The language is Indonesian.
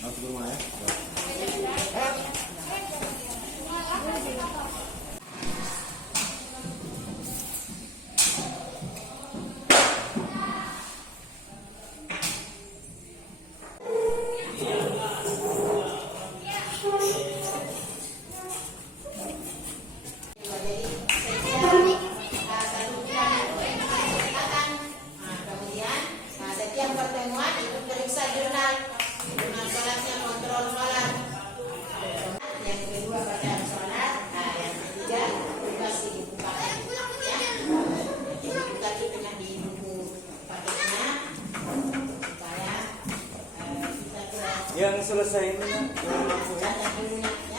Masuk rumah ya. Pertemuan itu periksa jurnal sholatnya, kontrol sholat. Yang kedua bacaan sholat. Nah, yang ketiga tugas di buku paket. Ya, jadi kita tengah di buku paketnya supaya kita Yang selesai ini catat dulu.